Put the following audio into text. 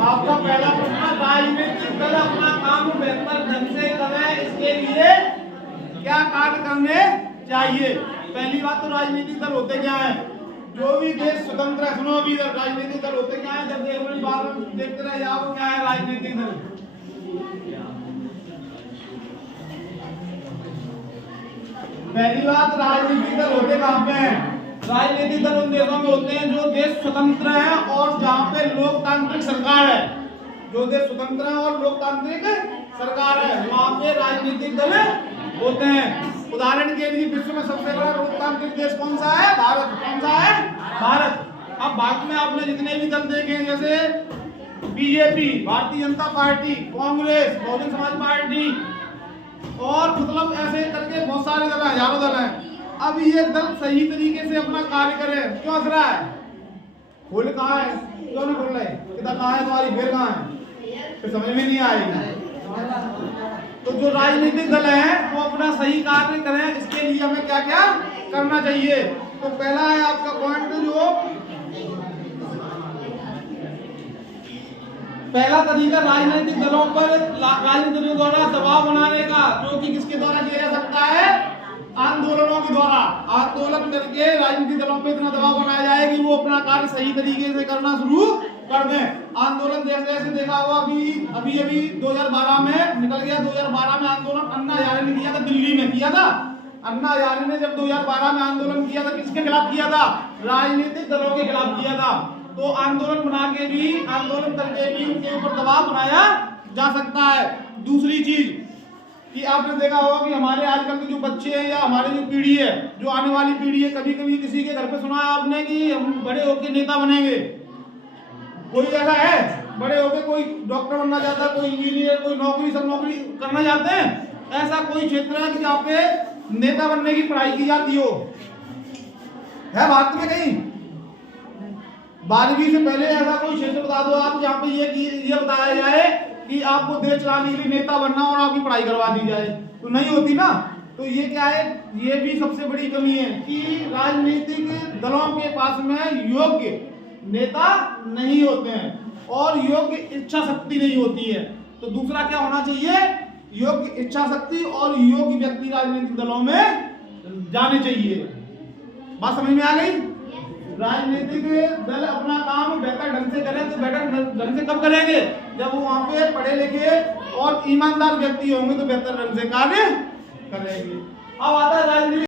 आपका पहला प्रश्न, राजनीतिक दल अपना काम बेहतर ढंग से करें, इसके लिए क्या कार्य करने चाहिए। पहली बात तो राजनीतिक दल होते क्या है, जो भी देश स्वतंत्र है, सुनो अभी राजनीतिक दल होते क्या है, जब देखते रहे जाओ क्या है राजनीतिक दल। पहली बात, राजनीतिक दल होते कहाँ पे हैं, राजनीतिक दल उन देशों में होते हैं जो देश स्वतंत्र है और जहाँ पे लोकतांत्रिक सरकार है, जो देश स्वतंत्र है और लोकतांत्रिक सरकार है वहाँ पे राजनीतिक दल होते हैं। उदाहरण के लिए विश्व में सबसे बड़ा लोकतांत्रिक देश कौन सा है, भारत। कौन सा है, भारत। अब भारत में आपने जितने भी दल देखे हैं, जैसे BJP Bharatiya Janata party, Congress, Bahujan Samaj party और मतलब ऐसे करके बहुत सारे दल हैं, हजारों दल हैं। अब ये दल सही तरीके से अपना कार्य करें, क्यों हंस रहा है, खोल कहाँ है, क्यों नहीं खोल रहे, कितना कहाँ है तुम्हारी, फिर कहाँ है, फिर समझ में नहीं आएगी। तो जो राजनीतिक दल हैं वो अपना सही कार्य करें, इसके लिए हमें क्या क्या करना चाहिए। तो पहला है आपका पॉइंट, जो पहला तरीका राजनीतिक दलों पर राजनीतिक दलों द्वारा दबाव बनाने का, जो कि किसके द्वारा किया जा सकता है, आंदोलनों के द्वारा। आंदोलन करके राजनीतिक दलों पर इतना दबाव बनाया जाए कि वो अपना कार्य सही तरीके से करना शुरू कर दें। आंदोलन जैसे देखा हुआ अभी 2012 में निकल गया, 2012 में आंदोलन अन्ना हजारे ने किया था, दिल्ली में किया था। अन्ना हजारे ने जब 2012 में आंदोलन किया था, किसके खिलाफ किया था, राजनीतिक दलों के खिलाफ किया था। तो आंदोलन बना के भी, आंदोलन करके भी उनके ऊपर दबाव बनाया जा सकता है। दूसरी चीज कि आपने देखा होगा कि हमारे आजकल के जो बच्चे हैं या हमारी जो पीढ़ी है, जो आने वाली पीढ़ी है, कभी कभी किसी के घर पे सुना है आपने कि हम बड़े होकर नेता बनेंगे। कोई ऐसा है, बड़े होकर कोई डॉक्टर बनना चाहता है, कोई इंजीनियर, कोई नौकरी, सब नौकरी करना चाहते हैं। ऐसा कोई क्षेत्र है कि जहाँ पे नेता बनने की पढ़ाई की जाती हो, है भारत में कहीं? 12वीं से पहले ऐसा कोई क्षेत्र बता दो आप जहाँ पे ये बताया जाए कि आपको देश चलाने के लिए नेता बनना और आपकी पढ़ाई करवा दी जाए, तो नहीं होती ना। तो ये क्या है, ये भी सबसे बड़ी कमी है कि राजनीतिक दलों के पास में योग्य नेता नहीं होते हैं और योग्य इच्छा शक्ति नहीं होती है। तो दूसरा क्या होना चाहिए, योग्य इच्छा शक्ति और योग्य व्यक्ति राजनीतिक दलों में जाने चाहिए। बात समझ में आ गई। राजनीतिक दल अपना काम बेहतर ढंग से करें, तो बेहतर ढंग से कब करेंगे, जब वो वहां पे पढ़े लिखे और ईमानदार व्यक्ति होंगे तो बेहतर ढंग से कार्य करेंगे। अब आता है राजनीतिक